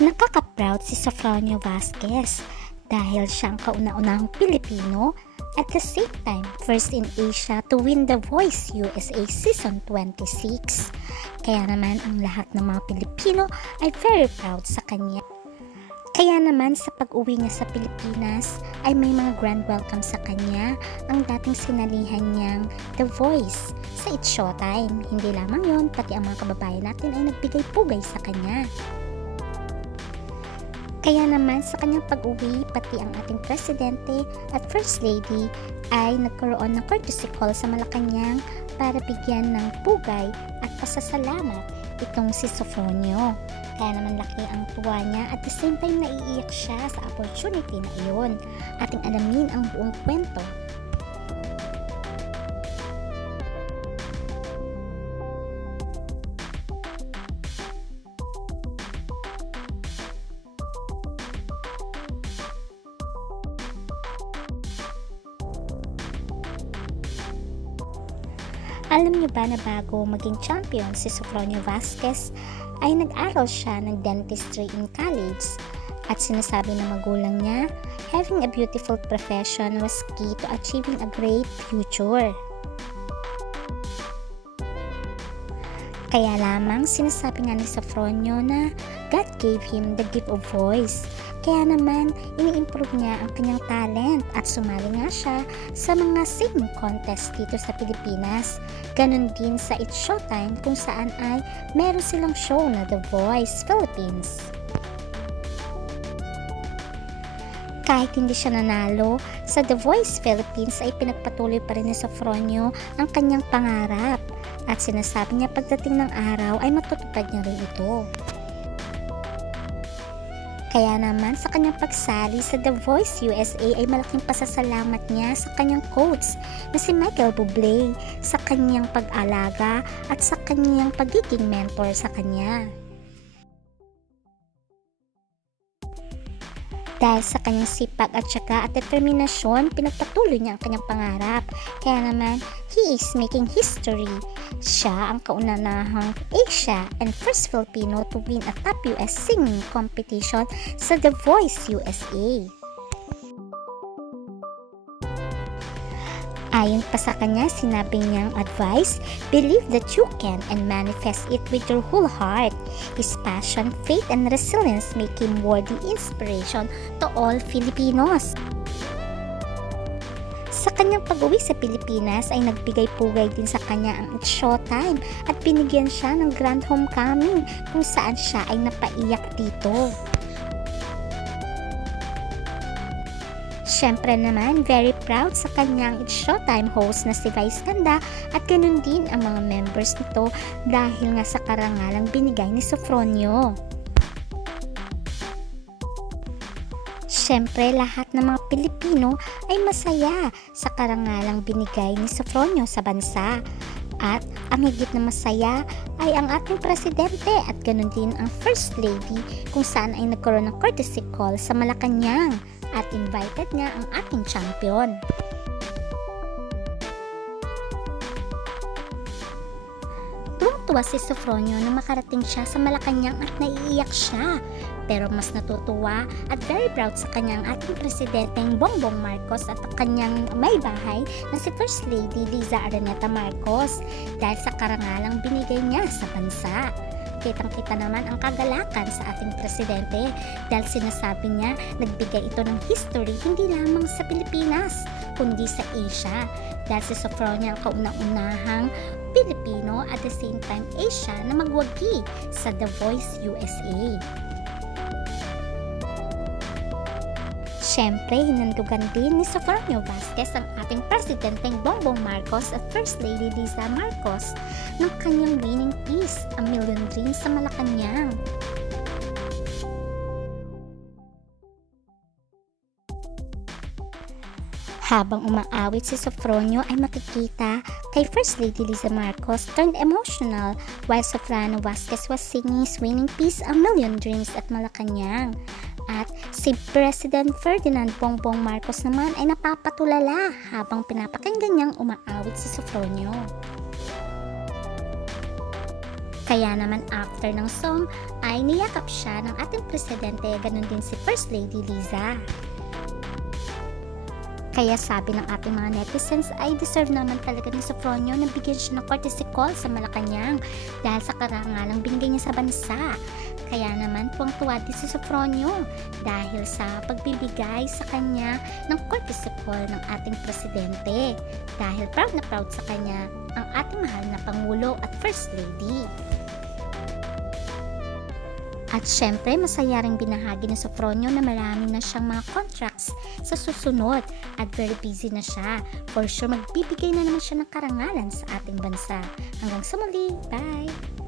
Nakaka-proud si Sofronio Vasquez dahil siya ang kauna-unahang Pilipino at the same time first in Asia to win The Voice USA Season 26. Kaya naman ang lahat ng mga Pilipino ay very proud sa kanya. Kaya naman sa pag-uwi niya sa Pilipinas ay may mga grand welcome sa kanya ang dating sinalihan niyang The Voice sa It's Showtime. Hindi lamang yon pati ang mga kababayan natin ay nagbigay pugay sa kanya. Kaya naman sa kanyang pag-uwi, pati ang ating presidente at first lady ay nagkaroon ng courtesy call sa Malacanang para bigyan ng pugay at pasasalamat itong si Sofronio. Kaya naman laki ang tuwa niya at the same time naiiyak siya sa opportunity na iyon. Ating alamin ang buong kwento. Alam niyo ba na bago maging champion si Sofronio Vasquez ay nag-aral siya ng dentistry in college at sinasabi ng magulang niya, having a beautiful profession was key to achieving a great future. Kaya lamang sinasabi nga ni Sofronio na God gave him the gift of voice. Kaya naman, ini-improve niya ang kanyang talent at sumali nga siya sa mga singing contest dito sa Pilipinas. Ganon din sa It's Showtime kung saan ay meron silang show na The Voice Philippines. Kahit hindi siya nanalo, sa The Voice Philippines ay pinagpatuloy pa rin ni Sofronio ang kanyang pangarap at sinasabi niya pagdating ng araw ay matutupad niya rin ito. Kaya naman sa kanyang pagsali sa The Voice USA ay malaking pasasalamat niya sa kanyang coach na si Michael Bublé sa kanyang pag-alaga at sa kanyang pagiging mentor sa kanya. Dahil sa kanyang sipag at syaga at determinasyon, pinagpatuloy niya ang kanyang pangarap. Kaya naman, he is making history. Siya ang kaunanahang Asia and first Filipino to win a top US singing competition sa The Voice USA. Ayon pa sa kanya, sinabi niyang advice, believe that you can and manifest it with your whole heart. His passion, faith, and resilience make him worthy inspiration to all Filipinos. Sa kanyang pag-uwi sa Pilipinas ay nagbigay pugay din sa kanya ang Showtime at binigyan siya ng grand homecoming kung saan siya ay napaiyak dito. Siyempre naman, very proud sa kanyang It's Showtime host na si Vice Ganda at ganun din ang mga members nito dahil nga sa karangalang binigay ni Sofronio. Siyempre, lahat ng mga Pilipino ay masaya sa karangalang binigay ni Sofronio sa bansa. At ang higit na masaya ay ang ating presidente at ganun din ang First Lady kung saan ay nagkaroon ng courtesy call sa Malacanang at invited niya ang ating champion. Tuwang-tuwa si Sofronio na makarating siya sa Malacanang at naiiyak siya. Pero mas natutuwa at very proud sa kanyang ating presidenteng Bongbong Marcos at ang kanyang may bahay na si First Lady Liza Araneta Marcos dahil sa karangalang binigay niya sa bansa kitang-kita naman ang kagalakan sa ating presidente dahil sinasabi niya nagbigay ito ng history hindi lamang sa Pilipinas kundi sa Asia dahil si Sofronia ang kauna-unahang Pilipino at the same time Asia na magwagi sa The Voice USA. Siyempre, hinandugan din ni Sofronio Vasquez ang ating presidenteng Bongbong Marcos at First Lady Liza Marcos ng kanyang winning piece, A Million Dreams sa Malacanang. Habang umaawit si Sofronio ay makikita kay First Lady Liza Marcos turned emotional while Soprano Vasquez was singing his winning piece A Million Dreams at Malacanang. At si President Ferdinand Bongbong Marcos naman ay napapatulala habang pinapakinggan niyang umaawit si Sofronio. Kaya naman after ng song ay niyakap siya ng ating presidente, ganun din si First Lady Liza. Kaya sabi ng ating mga netizens ay deserve naman talaga ni Sofronio na bigyan siya ng courtesy call sa Malacanang dahil sa karangalang binigay niya sa bansa. Kaya naman tuwang-tuwa din si Sofronio dahil sa pagbibigay sa kanya ng courtesy call ng ating presidente dahil proud na proud sa kanya ang ating mahal na Pangulo at First Lady. At syempre, masaya rin binahagi ni Sofronio na marami na siyang mga contracts sa susunod at very busy na siya. For sure, magbibigay na naman siya ng karangalan sa ating bansa. Hanggang sa muli, bye!